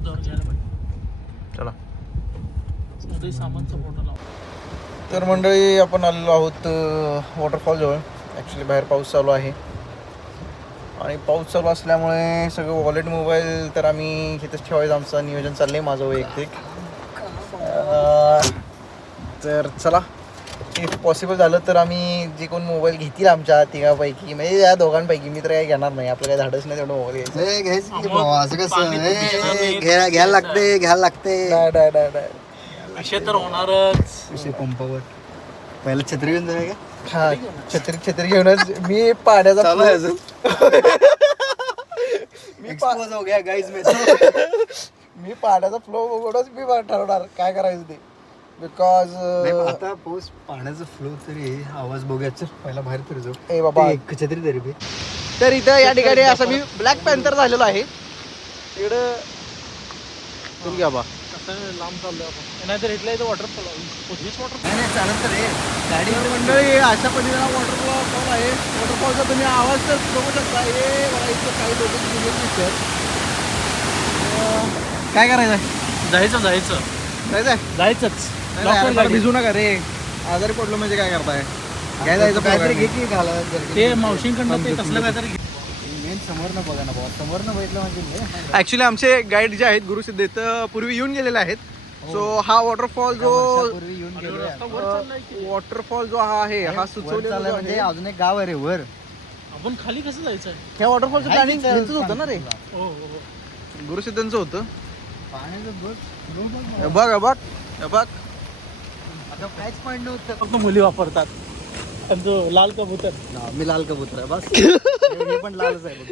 चला सामानचा फोटो लाव. तर मंडळी आपण आलेलो आहोत वॉटरफॉल जवळ. ॲक्च्युली बाहेर पाऊस चालू आहे आणि पाऊस चालू असल्यामुळे सगळं वॉलेट मोबाईल तर आम्ही इथंच ठेवायचं आमचं नियोजन चाललं आहे माझं वैयक्तिक. तर चला इफ पॉसिबल झालं तर आम्ही जे कोण मोबाईल घेतील आमच्या तिघापैकी म्हणजे या दोघांपैकी मी तर काही घेणार नाही. आपलं काही धाडच नाही तेवढं मोबाईल घ्यायला लागते घ्यायचं. विषय तर होणारच. विषय पंपावर पहिला छत्री घेऊन जाऊया का? हा छत्री घेऊनच मी पाण्याचा चालू आहे अजून. मी हो गया गाइस में. मी पाण्याचा फ्लो बघूनच मी ठरवणार काय करायचं ते. बिकॉज आता पाऊस पाण्याचा फ्लो तरी आवाज बघूया. चल पहिला बाहेर तरी जाऊ. ए बाबा एक छत्री तरी बे. तर इथं या ठिकाणी असं मी ब्लॅक पॅन्थर झालेलो आहे. इकडं तुम्ही घ्या बा कसं लांब चाललोय आपण. नाहीतर इथल्या इथं वॉटरफॉल नाही चालत रे गाडी मंडळी अशा पद्धतीने वॉटरफॉल आहे. वॉटरफॉलचा तुम्ही आवाज तर बघू शकता. हे मला इथं काही लोक दिसतात. काय करायचं आहे? जायचंच. भिजू नका रे. आजारी पडलो म्हणजे काय करताय? काय जायचं काहीतरी घे की घाला. ते मावशींकडनं ते तसलं काहीतरी मेन समोर न बघा ना बाबा. समोर न बघितलं म्हणजे ऍक्च्युली आमचे गाईड जे आहेत गुरुसिद्ध इथं पूर्वी येऊन गेलेले आहेत. सो हा वॉटरफॉल जो येऊन गेलो वॉटरफॉल जो हा आहे हा सुचवलेला जो म्हणजे आहे. अजून एक गाव आहे रे वर. आपण खाली कसं जायचं. ह्या वॉटरफॉलचं प्लॅनिंग त्यांचंच होतं ना रे. हो हो. गुरुसिद्धांचं होतं. पाण्याचं बघ हे बघ हे बघ हे बघ. आता काहीच पॉईंट नव्हतं. फक्त मुली वापरतात. आणि तो लाल कबूतर. मी लाल कबूतर आहे बस. हे पण लालच आहे बघ.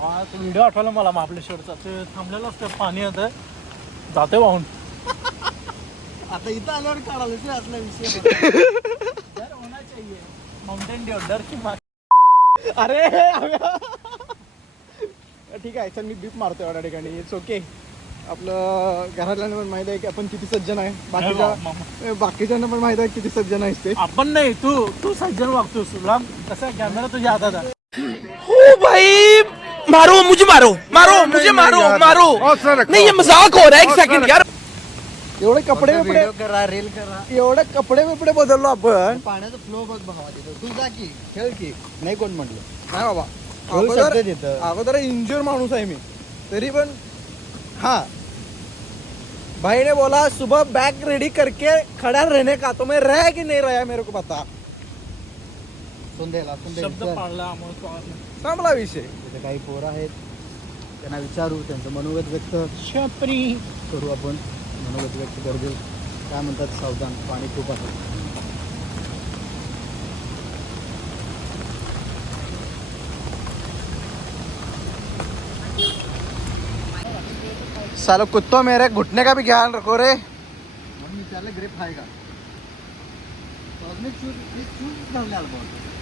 हा तो व्हिडिओ आठवला मला महाबळेश्वरचा. ते थांबलेलं असतं पाणी आता जाते वाहून. आता इथं आल्यावर काढायला ते असला विषय. डर होना चाहिए. माउंटेन ड्यू डर की बात. अरे ठीक आहे चल मी बीप मारतो एवढ्या ठिकाणी. It's okay. आपलं घरातल्यांना पण माहित आहे की आपण किती सज्जन आहे. बाकीच्यांना पण माहित आहे किती सज्जन आहेस ते. आपण नाही तू सज्जन वागतोस. राम कसं कॅमेरा तुझ्या हातात आहे. ओ भाई मारो मुझे मुझे मारो नहीं ये मजाक हो रहा है. एक सेकंड यार. एवढे कपडे बिपडे करा रील करा. एवढे कपडे बिपडे बदललो आपण. पाण्याचा फ्लो बघ भावा तिथं. तू जा की खेळ की. नाही कोण म्हटलं. नाही बाबा खेळू शकते तिथं. अगोदर इंज्युअर माणूस आहे मी तरी पण. हाँ भाई ने बोला सुबह बैग रेडी करके खड़ा रहने का. तो मैं रह कि नहीं रहा मेरे को पता. सुंदेला शब्द पाळला अमोल पवारने. चांगला विषय. तिथे काही पोरं आहेत त्यांना विचारू. त्यांचं मनोगत व्यक्त छपरी. करू आपण. मनोगत व्यक्त करतील. काय म्हणतात सावधान पाणी खूप आहे. सालो कुत्तो मेरे घुटने का भी ख्याल रखो रे. म्हणून मी त्याला ग्रेप आहे का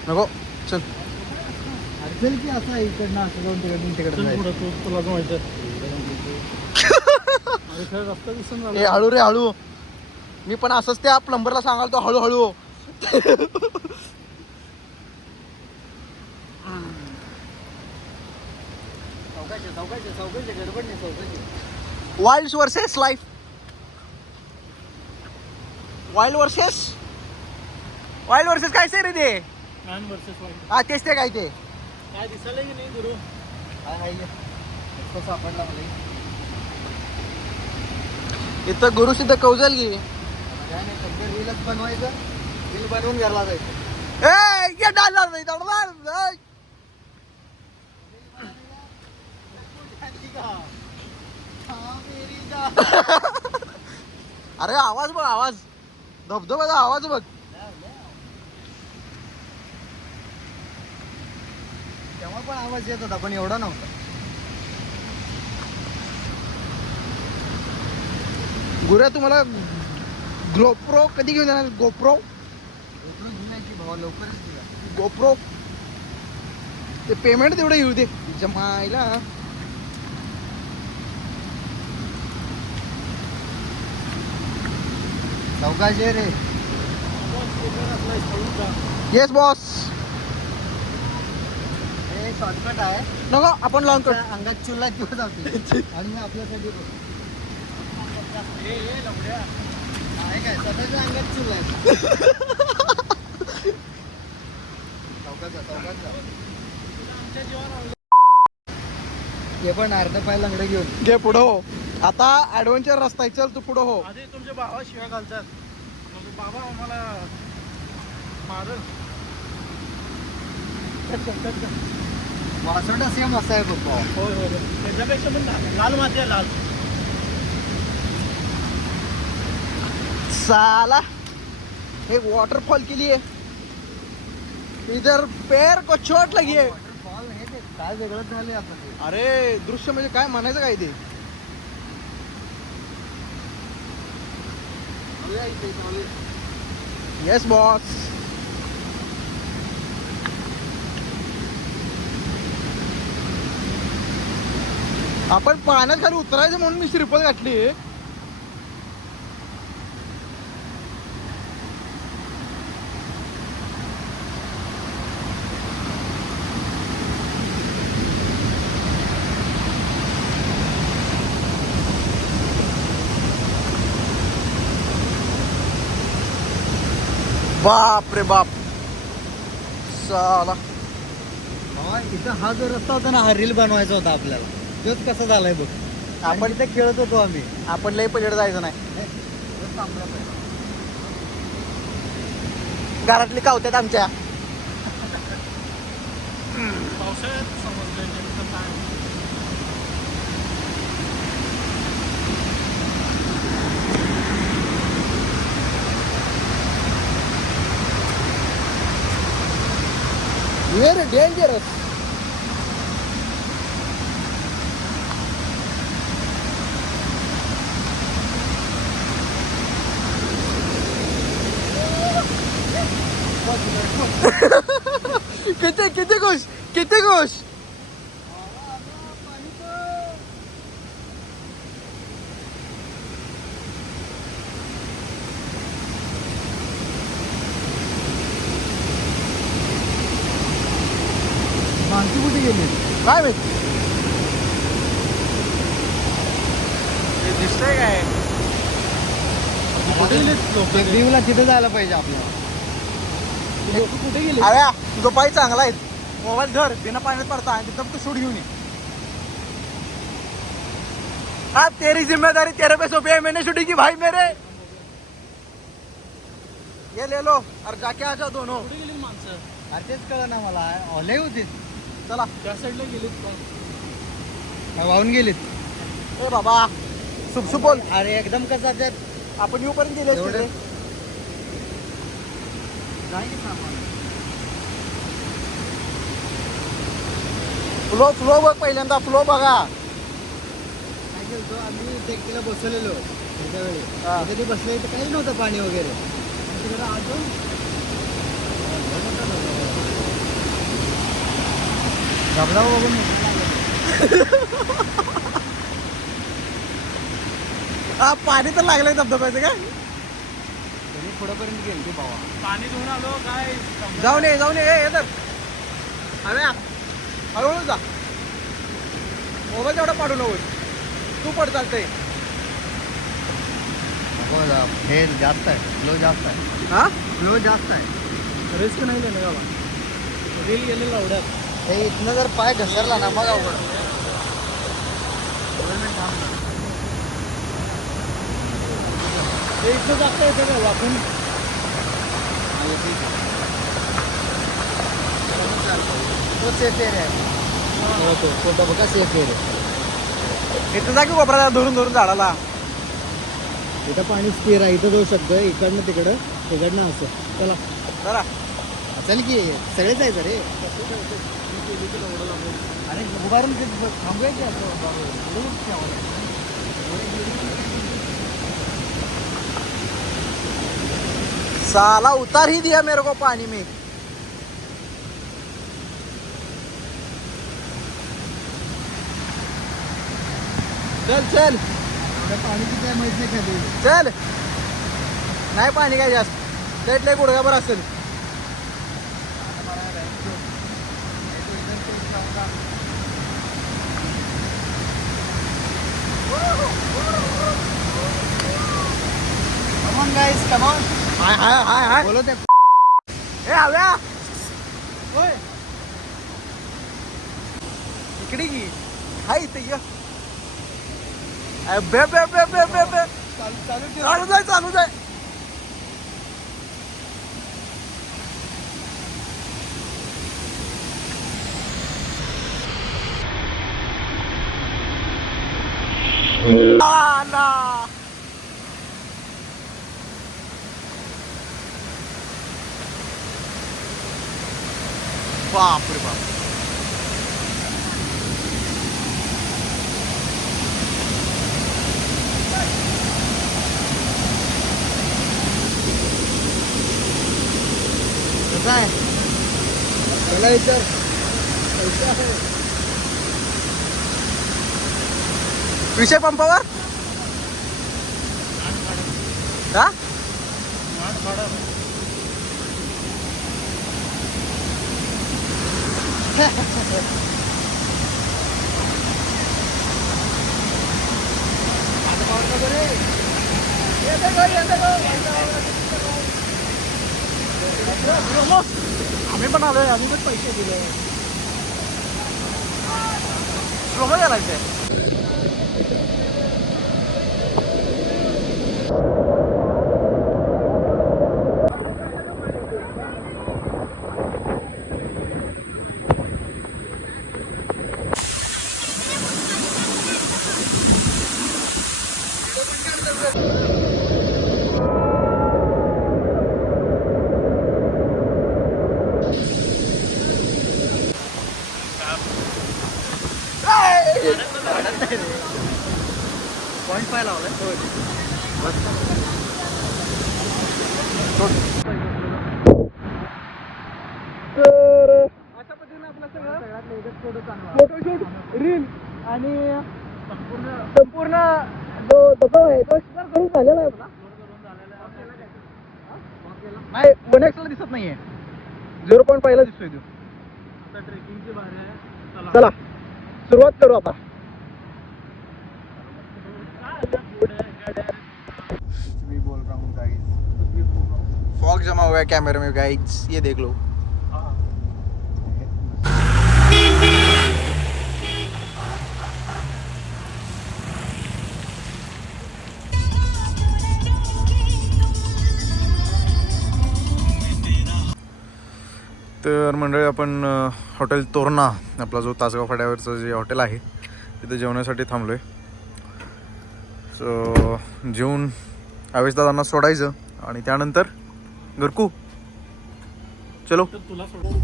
नको चल. असेल की असं आहे इकडनं असं जाऊन तिकडून तिकडे जायचं. तुला जो माहिती रस्ता दिसून ए हळू रे हळू. मी पण असंच त्या प्लंबरला सांगाल तो हळूहळू. चौकाशी गडबड नाही चौकाशी. Wild versus life. Wild versus काय से रे ते. Man versus wild. हा तेच ते काय ते. काय दिसायला की नाही गुरु. कसं सापडला मला. इथं गुरुसिद्ध कौजल की. काय नाही फक्त रीलच बनवायचं. रील बनवून घरला जायचं. ए ये डालणार नाही डालणार. अरे आवाज बघ आवाज. धबधब्याचा आवाज बघ. तेव्हा पण आवाज येत होता पण एवढा नव्हता. गुरुया तुम्हाला गोप्रो कधी घेऊन येणार. गोप्रो भावा लवकरच गोप्रो ते पेमेंट तेवढं येऊ दे जमायला. चौकाशी रे. Yes boss. शॉर्टकट आहे. नको आपण लॉंग कट. आमच्या अंगात चुला किंवा जाते आणि मी आपल्यासाठी आहे काय स्वतःच्या अंगात चुला आहे. चौकाचा हे पण अर्ध पाय लंगडे घेऊन घे पुढं हो. आता ऍडव्हेंचर रस्ता आहे, चल तू पुढं हो. आधी तुमच्या भावा शिवाय घालतात मग बाबा आम्हाला मारल. वासोटा सेम असा आहे बघ. होय होय होय. त्याच्यापेक्षा पण लाल माती आहे, लाल. साला एक वॉटरफॉल के लिए इधर पैर को चोट लगी है. वॉटरफॉल हे ते काय वेगळंच झाले आता ते. अरे दृश्य म्हणजे काय म्हणायचं काय ते. Yes boss. आपण पाण्यात खाली उतरायचं म्हणून मी श्रीफळ घातली. बाप रे बाप. साला हा, इथं हा जो रस्ता होता ना, हा रील बनवायचा होता आपल्याला. तोच कसा झालाय बघ. आपण इथे खेळत होतो आम्ही. आपण लय पलीकडे जायचं नाही. घरातली कावत्यात आमच्या. पावसाळ्यात समजलं नेमकं काय. Very dangerous. किती खुश, किती खुश. माणसं कुठे गेली? काय माहित दिसतंय काय. व्ह्यूला तिथे जायला पाहिजे आपल्याला. कुठे गेले? अरे जो पाय चांगला आहे. मोबाईल धर, बिना पाण्यात पडता आणि तिथं तू शूट घेऊन ये. हाँ तेरी जिम्मेदारी, तेरे पे सौंपी है मैंने शूटिंग की भाई मेरे. ये ले लो और जाके आ जाओ दोनों. कुठे गेली माणसं? अरे तेच कळलं ना मला. ऑले होते चला. त्या साईडला गेलीत पण. वाहून गेलीत. ए बाबा सुप सुप बोल. अरे एकदम कसा त्यात आपण येऊ पर्यंत गेलो एवढं? असतो. फ्लो फ्लो बघ पहिल्यांदा. फ्लो बघा. काय केलतो आम्ही टेकडीला बसवलेलो त्याच्या वेळी. हा. तिथे ते बसले तर काही नव्हतं पाणी वगैरे. आणि तिकडं अजून धबधबा बघून हा पाणी तर लागलंय धबधब्याचं काय. तरी पुढेपर्यंत गेली ती भावा. पाणी धुवून आलो काय. जाऊन ये जाऊन ये तर. अरे हळूहळू जा. मोबाईल तेवढा पाडू नको. तू पड चालतंय. हे जास्त आहे. फ्लो जास्त आहे. हा फ्लो जास्त आहे. रिस्क नाही झालं बाबा. रील गेले लावड्यात. हे इथनं जर पाय घसरला ना मग अवघड. ते इथं जास्त येतं का वाकून? तो सेफ एरिया आहे. तो बघा सेफ एरिया. इथं जा की कोपरा धरून धरून झाडाला. इथं पाणी स्थिर आहे. इथं जाऊ शकतं. इकडनं तिकडं, तिकडनं असं. चला जरा चल की सगळे जायचं रे. अरे उभारून थांबूया की साला उतार ही दिया मेरे को पानी में. चल चल पाणी किती आहे माहित नाही खाली. चल. नाही पाणी काय जास्त. लय गुडघाभर असेल. Come on guys come on. Hi hi hi hi बोलो ते. ए आव्या इकडे की हाय इथे ये. बे बे बे बे बे बे चालू जाय चालू जाय. ना बाप रे बाप. कसं आहे त्याला विचार. पैसा आहे. विषय पंपावर का आम्ही पण आलोय, आम्ही पण पैसे दिले. स्लो गेलायचंय. पॉईंट पाय लावलाय. तर अशा पद्धतीने आपलं सगळं फोटोशूट रील आणि संपूर्ण जो दबाव आहे तो एक्सप्लोर करून झालेला आहे. नाही 1x ला दिसत नाहीये. 0.5 ला दिसतोय तो. आता ट्रेकिंगची बारी आहे. चला सुरुवात करू आता. मी बोल रहा हूँ गाइस. फॉग जमा हुआ है कैमरे में गाइड्स, ये देख लो. तर मंडळी आपण हॉटेल तोरणा, आपला जो तासगाव फाट्यावरचं जे हॉटेल आहे तिथे जेवण्यासाठी थांबलो आहे. सो जेवून आवेशदादांना सोडायचं आणि त्यानंतर घरकू. चलो. तर तुला सोडून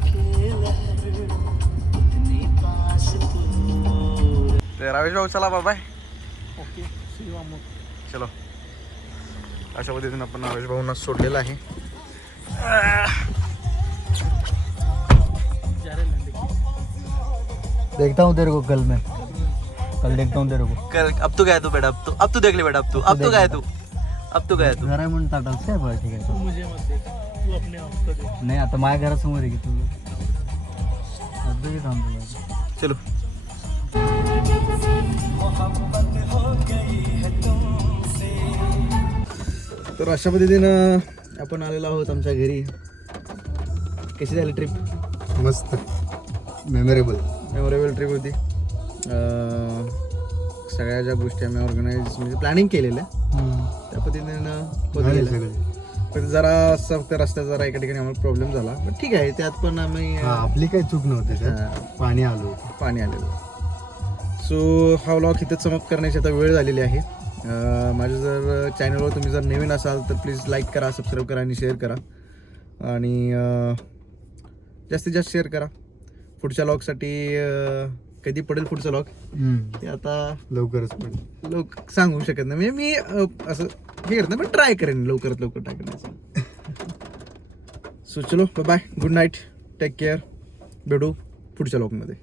तर आवेश भाऊ चला bye. Okay see you Amol. चलो. अशा पद्धतीने आपण आवेश भाऊंना सोडलेलं आहे. जा रे नंदी. देखता हूँ तेरे को कल मैं. कल देखता हूँ तेरे को. कल अब तो गया तू बेटा, अब तो देख ले बेटा, अब तो गया तू. घरा म्हणून ताटाल काय बरं ठीक आहे. तू मुझे मत देख, तू अपने आप को देख. नाही आता माझ्या घरासमोर आहे की तू. अगदी थांबलो. चलो. तर अशा पद्धतीनं आपण आलेलो आहोत आमच्या घरी. कशी झाली ट्रिप? मस्त मेमोरेबल ट्रिप होती. सगळ्या ज्या गोष्टी आम्ही ऑर्गनाईज म्हणजे प्लॅनिंग केलेल्या त्या पद्धतीनं होत गेल्या. पण जरा असं फक्त रस्त्यात जरा एका ठिकाणी आम्हाला प्रॉब्लेम झाला, पण ठीक आहे. त्यात पण आम्ही आपली काही चूक नव्हती. पाणी आलेलं. सो हा व्लॉग इथंच समाप्त करण्याची आता वेळ झालेली आहे. माझ्या जर चॅनलवर तुम्ही जर नवीन असाल तर प्लीज लाईक करा, सबस्क्राईब करा आणि शेअर करा. आणि जास्तीत जास्त शेअर करा. पुढच्या व्लॉगसाठी कधी पडेल पुढचा व्लॉग ते आता लवकरच पडेल. लोक सांगू शकत नाही. म्हणजे मी असं हे करत नाही, पण ट्राय करेन लवकरात लवकर टाकण्याचं. सो चलो bye, good night, take care. भेटू पुढच्या व्लॉगमध्ये.